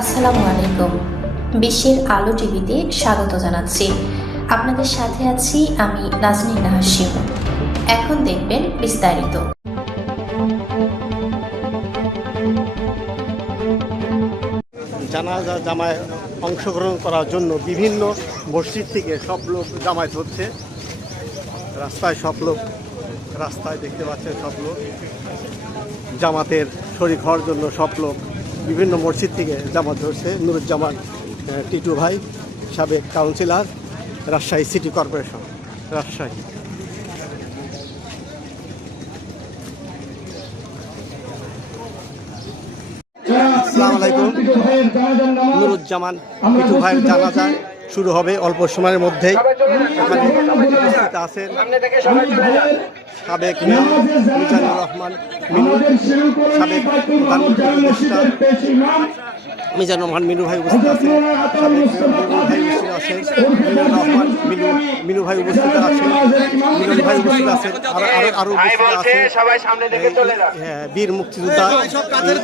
আসসালামু আলাইকুম। বিশ্বের আলো টিভিতে স্বাগত জানাচ্ছি। আপনাদের সাথে আছি আমি নাজনীন হাসিম এখন দেখবেন বিস্তারিত। জানাজা জামায় অংশগ্রহণ করার জন্য বিভিন্ন মসজিদ থেকে সব লোক জামায়াত হচ্ছে। রাস্তায় সব লোক, রাস্তায় দেখতে পাচ্ছেন সব লোক। জামাতের শরীর হওয়ার জন্য সব লোক বিভিন্ন মসজিদ থেকে জামাত ধরছে। নুরুজ্জামান টিটু ভাই, সাবেক councillor, Rajshahi city corporation. Rajshahi. Nuruzzaman Pitu ভাইয়ের জানাজা শুরু হবে অল্প সময়ের মধ্যেই। আছেন। সাবেক মিজানুর রহমান মিনু সাবেক প্রধানমন্ত্রী উপদেষ্টা মিজানুর রহমান মিনু ভাই উপস্থিত আছেন মিনু রহমান মিনু মিনু ভাই উপস্থিত আছেন মিনন ভাই উপস্থিত আছেন আরও উপস্থিত বলছে আছেন সবাই সামনে থেকে চলে যান। হ্যাঁ, বীর মুক্তিযোদ্ধা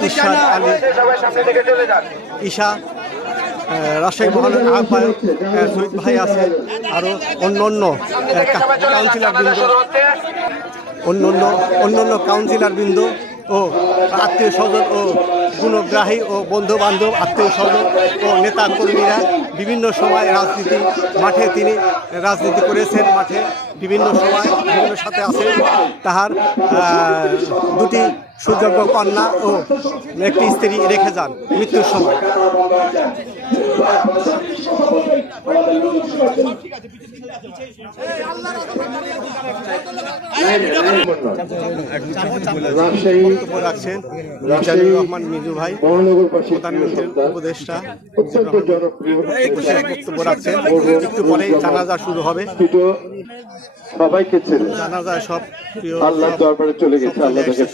ইরশাদ আলী সবাই সামনে থেকে চলে যান। ঈশা রাজশাহী মহানগর আহ্বায়ক শহীদ ভাই আছেন আরও অন্য অন্য কাউন্সিলর বৃন্দ অন্য অন্য অন্য অন্য কাউন্সিলর বৃন্দ ও আত্মীয় স্বজন ও গুণগ্রাহী ও বন্ধু বান্ধব আত্মীয় স্বজন ও নেতা কর্মীরা বিভিন্ন সময় রাজনীতি মাঠে তিনি রাজনীতি করেছেন, মাঠে বিভিন্ন সময় বিভিন্ন সাথে আছেন। তাহার দুটি সুযোগ্য কন্যা ও একটি স্ত্রী রেখে যান মৃত্যুর সময়। রাজশাহী জানাজা শুরু হবে সবাইকে ছেড়ে জানাজায় সব প্রিয় আল্লাহ দরবারে চলে গেছে আল্লাহ তাকে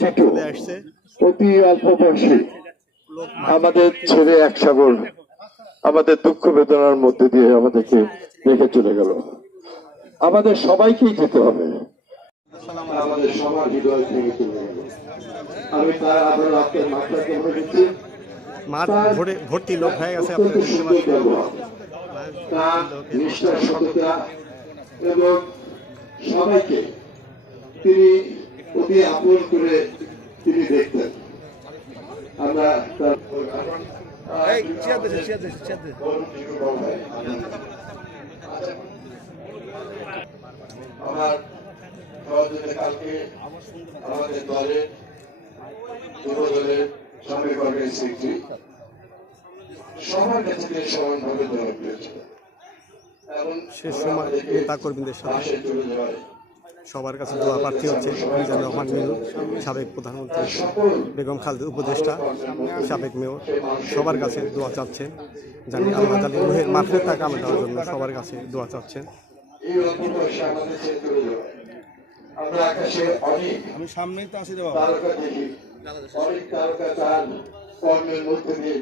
থেকে আসছে অতি অল্প বয়সে আমাদের ছেড়ে এক সাগর আমাদের দুঃখ বেদনার মধ্যে দিয়ে আমাদেরকে রেখে চলে গেল। আমাদের সবাইকেই যেতে হবে। আমাদের সবার হৃদয় ভেঙে চলে গেল। আমি তার আবার আপনার মাত্রাকে মাঠ ভরে ভর্তি লোক হয়ে গেছে এবং সবাইকে তিনি অতি আপন করে তিনি আমরা তার আমার সহযোগিতা কালকে আমাদের দলের যুব দলের সাবেক অর্গানাইজ সবার কাছে সমানভাবে জনপ্রিয় ছিলেন এবং শেষ সময় নেতা কর্মীদের সাথে। পাশে চলে যাওয়ায় সবার কাছে দোয়া প্রার্থী হচ্ছে মিজানুর রহমান মিনু সাবেক প্রধানমন্ত্রী বেগম খালেদ উপদেষ্টা সাবেক মেয়র। সবার কাছে দোয়া চাচ্ছেন জানি আল্লাহ জানি রুহের মাফের টাকা আমি দেওয়ার জন্য সবার কাছে দোয়া চাচ্ছেন। আমি সামনেই তো আসি দেওয়া তারকা দেখি অনেক তারকা তার কর্মের মধ্যে দিয়ে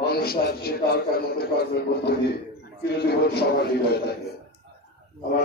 মানুষ তার সে তারকার মধ্যে কর্মের মধ্যে দিয়ে চিরজীবন সবার হৃদয়ে থাকে আমার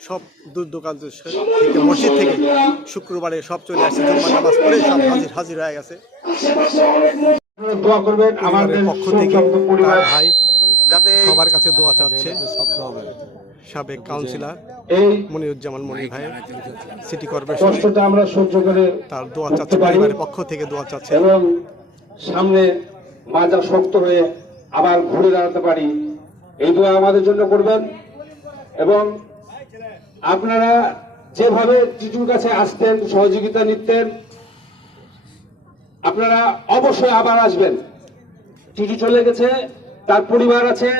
সব দূর দোকান থেকে মসজিদ থেকে শুক্রবারে সব চলে আসছে জুম্মা নামাজ পড়ে সব হাজির হাজির হয়ে গেছে। আমাদের পক্ষ থেকে তার ভাই যাতে সবার কাছে দোয়া চাচ্ছে। সাবেক কাউন্সিলর এই মনিরুজ্জামান মনি ভাইয়ের সিটি কর্পোরেশন কষ্টটা আমরা সহ্য করে তার দোয়া চাচ্ছে পারি পরিবারের পক্ষ থেকে দোয়া চাচ্ছে। এবং সামনে মাজা শক্ত হয়ে আবার ঘুরে দাঁড়াতে পারি। এই দোয়া আমাদের জন্য করবেন এবং আপনারা যেভাবে টিটুর কাছে আসতেন, সহযোগিতা নিতেন, আপনারা অবশ্যই আবার আসবেন। টিটু চলে গেছে, তার পরিবার আছে,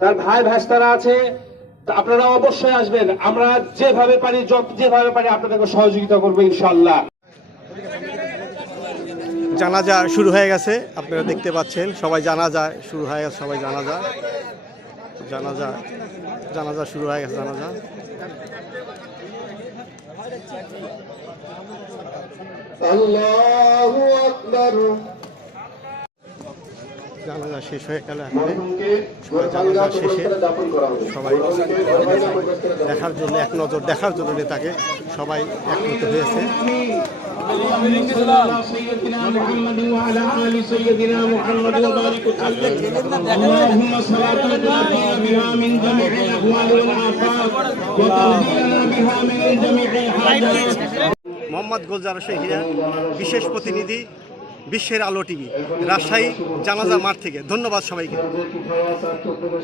তার ভাই ভাস্তারা আছে আপনারা অবশ্যই আসবেন। আমরা যেভাবে পারি যেভাবে পারি আপনাদেরকে সহযোগিতা করব ইনশাল্লাহ জানাজা শুরু হয়ে গেছে, আপনারা দেখতে পাচ্ছেন, সবাই জানাজা শুরু হয়ে গেছে, সবাই জানাজা। জানাজা জানাজা শুরু হয়ে গেছে জানাজা। আল্লাহু আকবার। জানাজা শেষ হয়ে গেল এখন মরহুমকে সবাই জানাজা শেষে দাফন করা হবে সবাই দেখার জন্য এক নজর দেখার জন্য নেতাকে সবাই একমত হয়েছে اللهم صل على سيدنا محمد وعلى ال سيدنا محمد وبارك وسلم اللهم صلاه تنجينا بها من جميع الاهوال والافات وتهدينا بها من جميع الحاجات মোহাম্মদ গোলজার হোসেন হীরা বিশেষ প্রতিনিধি বিশ্বের আলো টিভি রাজশাহী জানাজা মাঠ থেকে। ধন্যবাদ সবাইকে।